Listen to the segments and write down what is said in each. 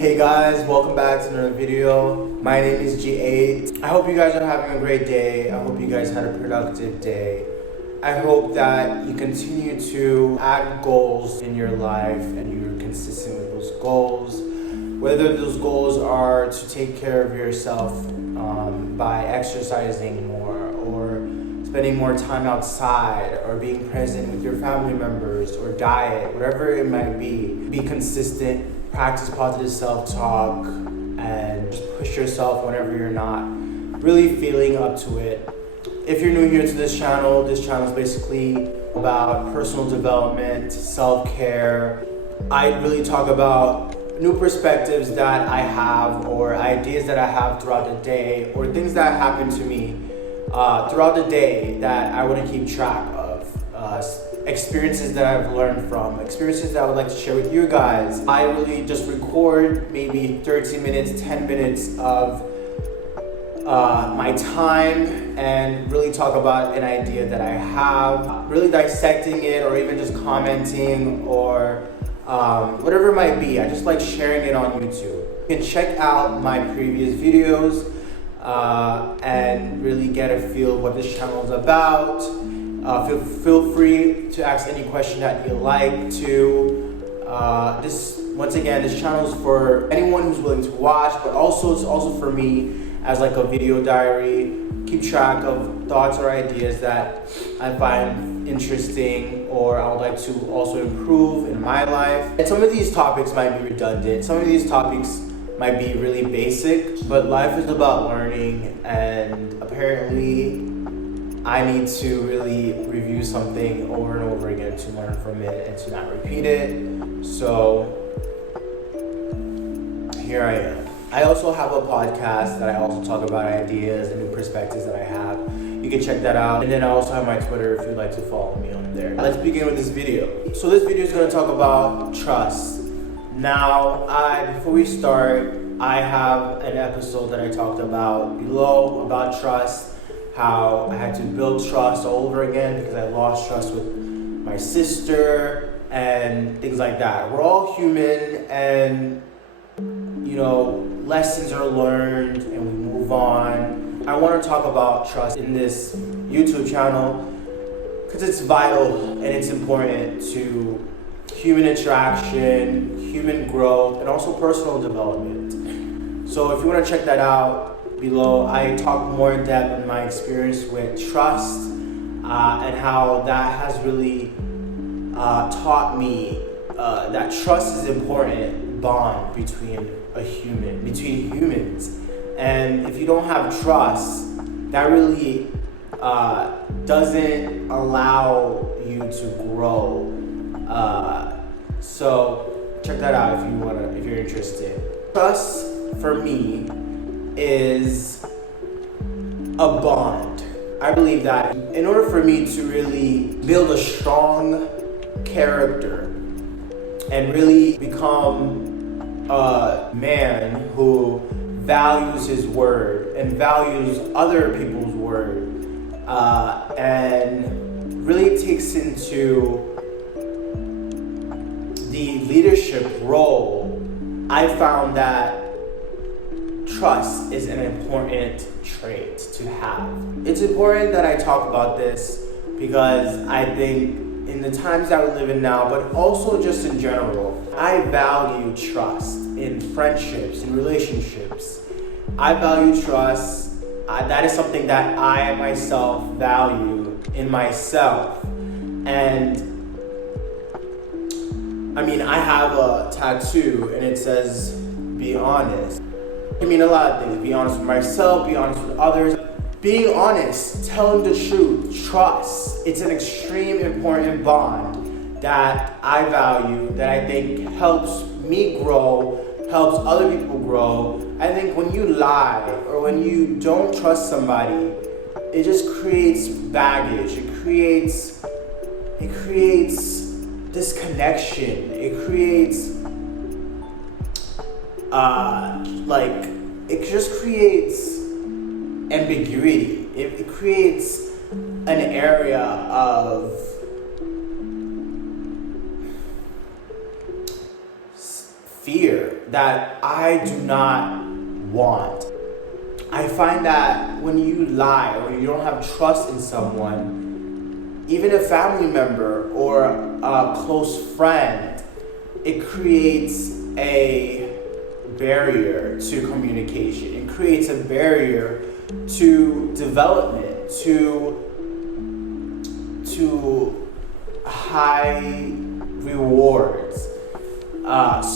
Hey guys, welcome back to another video. My name is G8. I hope you guys are having a great day. I hope you guys had a productive day. I hope that you continue to add goals in your life and you're consistent with those goals. Whether those goals are to take care of yourself by exercising more or spending more time outside or being present with your family members or diet, whatever it might be consistent, practice positive self-talk, and just push yourself whenever you're not really feeling up to it. If you're new here to this channel is basically about personal development, self-care. I really talk about new perspectives that I have or ideas that I have throughout the day or things that happen to me throughout the day that I want to keep track of. Experiences that I've learned from, experiences that I would like to share with you guys. I really just record maybe 30 minutes, 10 minutes of my time and really talk about an idea that I have, really dissecting it or even just commenting or whatever it might be. I just like sharing it on YouTube. You can check out my previous videos and really get a feel of what this channel is about. Feel free to ask any question that you like to. Once again, this channel is for anyone who's willing to watch, but also it's also for me as like a video diary. Keep track of thoughts or ideas that I find interesting or I would like to also improve in my life. And some of these topics might be redundant. Some of these topics might be really basic, but life is about learning, and apparently I need to really review something over and over again to learn from it and to not repeat it. So here I am. I also have a podcast that I also talk about ideas and new perspectives that I have. You can check that out. And then I also have my Twitter if you'd like to follow me on there. Let's begin with this video. So this video is going to talk about trust. Now, before we start, I have an episode that I talked about below about trust. How I had to build trust all over again because I lost trust with my sister and things like that. We're all human, and lessons are learned and we move on. I want to talk about trust in this YouTube channel because it's vital and it's important to human interaction, human growth, and also personal development. So if you want to check that out below, I talk more in depth on my experience with trust and how that has really taught me that trust is an important bond between humans. And if you don't have trust, that really doesn't allow you to grow. So check that out if you're interested. Trust for me is a bond. I believe that in order for me to really build a strong character and really become a man who values his word and values other people's word and really takes into the leadership role, I found that trust is an important trait to have. It's important that I talk about this because I think in the times that we live in now, but also just in general, I value trust in friendships, in relationships. I value trust. That is something that I myself value in myself. And I have a tattoo and it says, be honest. I mean a lot of things. Be honest with myself, be honest with others. Being honest, telling the truth, trust. It's an extreme important bond that I value, that I think helps me grow, helps other people grow. I think when you lie or when you don't trust somebody, it just creates baggage. It creates disconnection. It creates it just creaes ambiguity. It creates an area of fear that I do not want. I find that when you lie or you don't have trust in someone, even a family member or a close friend, it creates a barrier to communication. It creates a barrier to development, to high rewards.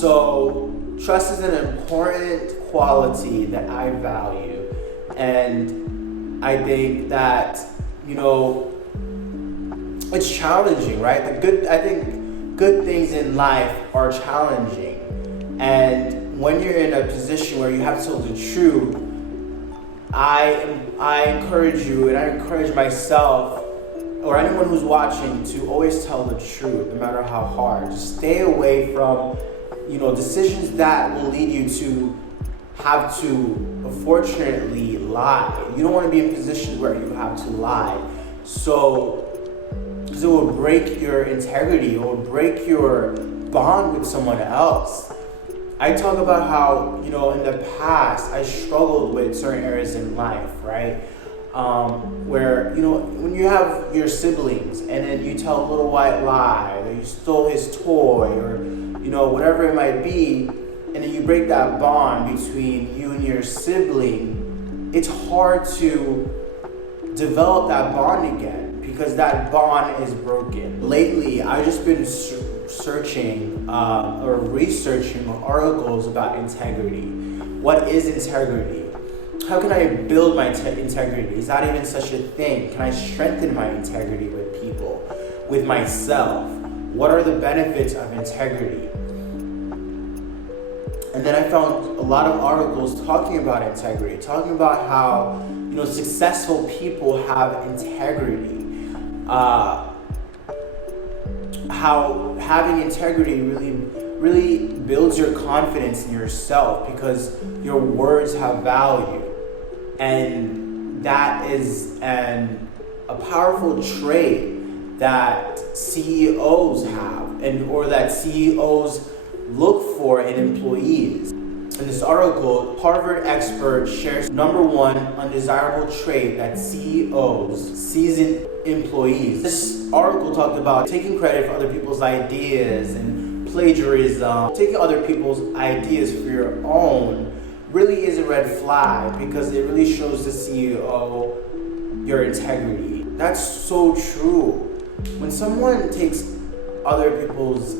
So trust is an important quality that I value, and I think that, you know, it's challenging, right? I think good things in life are challenging, and when you're in a position where you have to tell the truth, I encourage you, and I encourage myself or anyone who's watching to always tell the truth, no matter how hard. Just stay away from, you know, decisions that will lead you to have to, unfortunately, lie. You don't want to be in positions where you have to lie. So, because it will break your integrity, it will break your bond with someone else. I talk about how, you know, in the past, I struggled with certain areas in life, right? Where, you know, when you have your siblings and then you tell a little white lie, or you stole his toy, or, you know, whatever it might be, and then you break that bond between you and your sibling, it's hard to develop that bond again because that bond is broken. Lately, I've just been searching or researching articles about integrity. What is integrity? How can I build my integrity? Is that even such a thing? Can I strengthen my integrity with people, with myself? What are the benefits of integrity? And then I found a lot of articles talking about integrity, talking about how, you know, successful people have integrity. How having integrity really builds your confidence in yourself because your words have value. And that is a powerful trait that CEOs have, or that CEOs look for in employees. In this article, Harvard expert shares number one undesirable trait that CEOs sees in employees. This article talked about taking credit for other people's ideas and plagiarism. Taking other people's ideas for your own really is a red flag because it really shows the CEO your integrity. That's so true. When someone takes other people's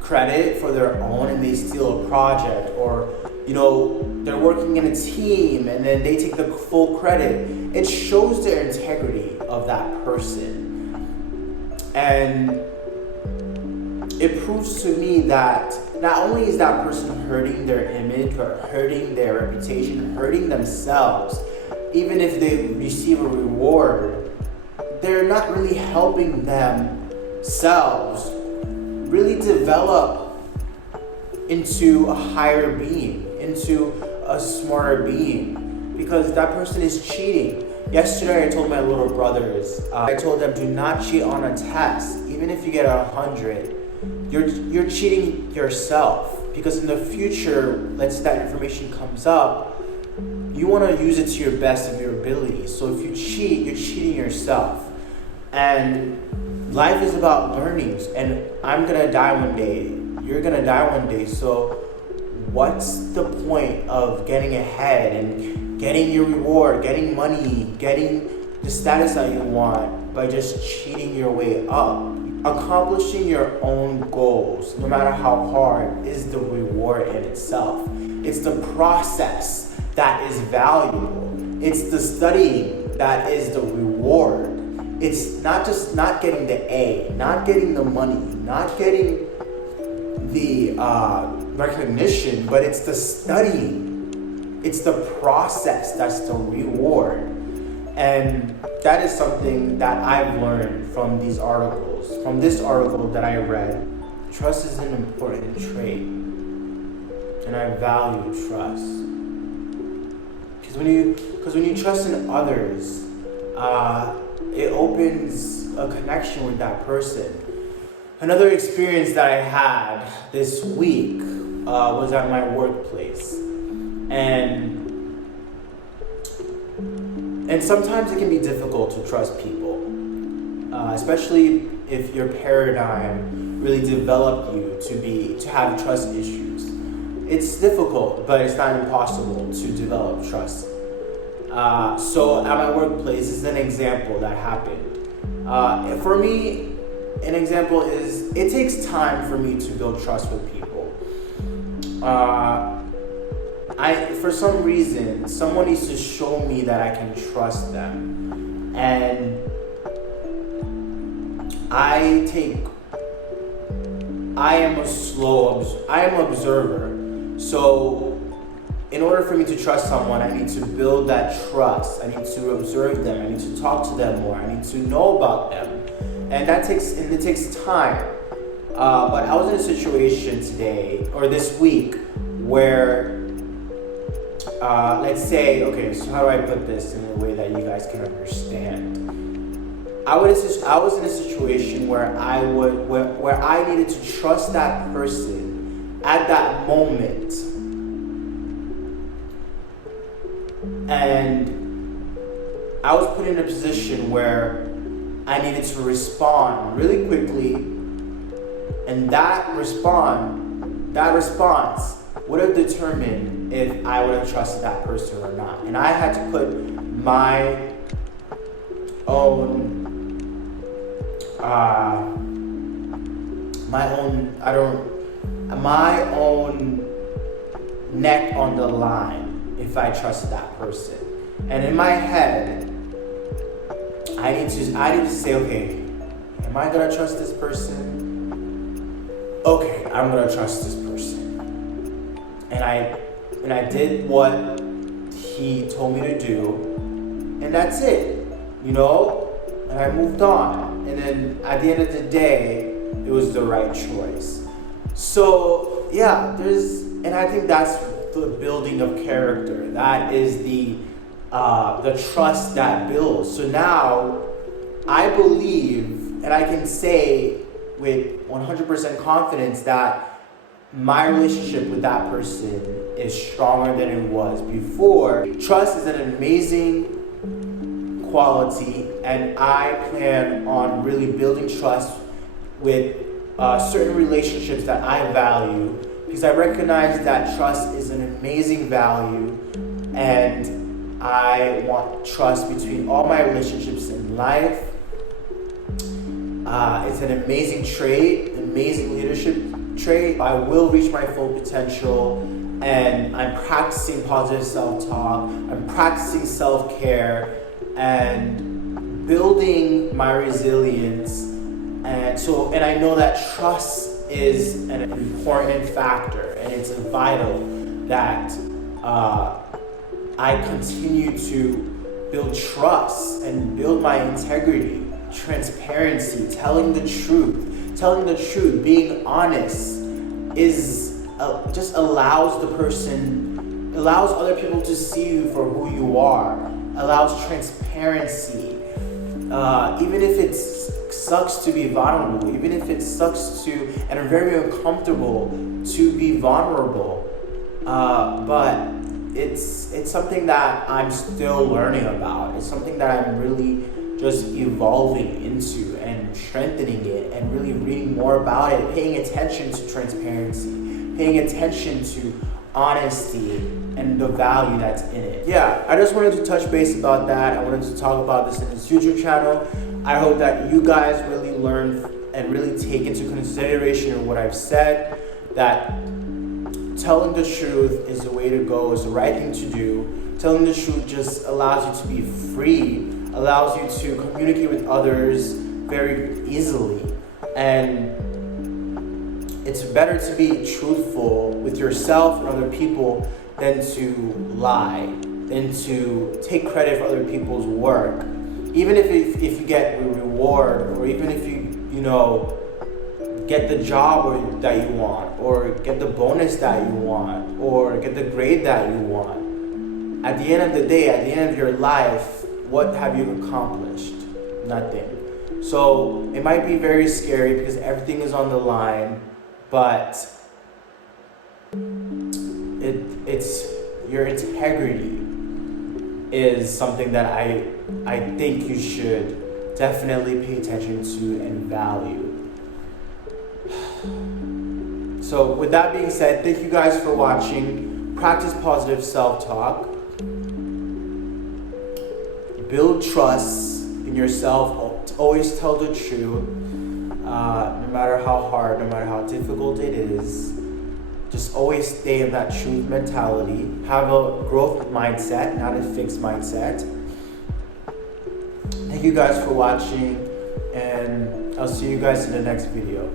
credit for their own and they steal a project, or, you know, they're working in a team and then they take the full credit, it shows the integrity of that person. And it proves to me that not only is that person hurting their image or hurting their reputation, hurting themselves, even if they receive a reward, they're not really helping themselves really develop into a higher being, into a smarter being, because that person is cheating. Yesterday I told my little brothers, I told them, do not cheat on a test. Even if you get 100, you're cheating yourself, because in the future, let's say that information comes up, you want to use it to your best of your ability. So if you cheat, you're cheating yourself. And life is about learnings, and I'm gonna die one day. You're gonna die one day. So what's the point of getting ahead and getting your reward, getting money, getting the status that you want by just cheating your way up? Accomplishing your own goals, no matter how hard, is the reward in itself. It's the process that is valuable. It's the studying that is the reward. It's not just not getting the A, not getting the money, not getting the recognition, but it's the studying. It's the process that's the reward. And that is something that I've learned from these articles. From this article that I read, trust is an important trait. And I value trust. Because when you trust in others, it opens a connection with that person. Another experience that I had this week was at my workplace. And sometimes it can be difficult to trust people, especially if your paradigm really developed you to have trust issues. It's difficult, but it's not impossible to develop trust. So at my workplace, this is an example that happened. For me, an example is it takes time for me to build trust with people. For some reason, someone needs to show me that I can trust them. And I am an observer. So in order for me to trust someone, I need to build that trust. I need to observe them. I need to talk to them more. I need to know about them. And it takes time. But I was in a situation this week, where let's say, okay, so how do I put this in a way that you guys can understand? I was in a situation where I needed to trust that person at that moment. And I was put in a position where I needed to respond really quickly, and that response would have determined if I would have trusted that person or not. And I had to put my own neck on the line if I trusted that person. And in my head, I need to say, okay, am I gonna trust this person? Okay, I'm gonna trust this person. And I did what he told me to do, and that's it, and I moved on. And then at the end of the day, it was the right choice. So yeah, and I think that's the building of character. That is the trust that builds. So now I believe, and I can say with 100% confidence that my relationship with that person is stronger than it was before. Trust is an amazing quality, and I plan on really building trust with certain relationships that I value, because I recognize that trust is an amazing value, and I want trust between all my relationships in life. It's an amazing trait, amazing leadership trait. I will reach my full potential, and I'm practicing positive self-talk. I'm practicing self-care and building my resilience. And I know that trust is an important factor, and it's vital that I continue to build trust and build my integrity, transparency, telling the truth, being honest just allows other people to see you for who you are, allows transparency, even if it sucks to be vulnerable, even if it sucks and are very uncomfortable to be vulnerable, but it's something that I'm still learning about. It's something that I'm really just evolving into and strengthening it and really reading more about it, paying attention to transparency, paying attention to honesty and the value that's in it. Yeah, I just wanted to touch base about that. I wanted to talk about this in this YouTube channel. I hope that you guys really learn and really take into consideration what I've said, that telling the truth is the way to go, is the right thing to do. Telling the truth just allows you to be free, allows you to communicate with others very easily. And it's better to be truthful with yourself and other people than to lie, than to take credit for other people's work. Even if you get a reward, or even if you get the job that you want, or get the bonus that you want, or get the grade that you want. At the end of the day, at the end of your life, what have you accomplished? Nothing. So it might be very scary because everything is on the line, but it's your integrity is something that I think you should definitely pay attention to and value. So with that being said, thank you guys for watching. Practice positive self-talk. Build trust in yourself. Always tell the truth. No matter how hard, no matter how difficult it is. Just always stay in that truth mentality. Have a growth mindset, not a fixed mindset. Thank you guys for watching, and I'll see you guys in the next video.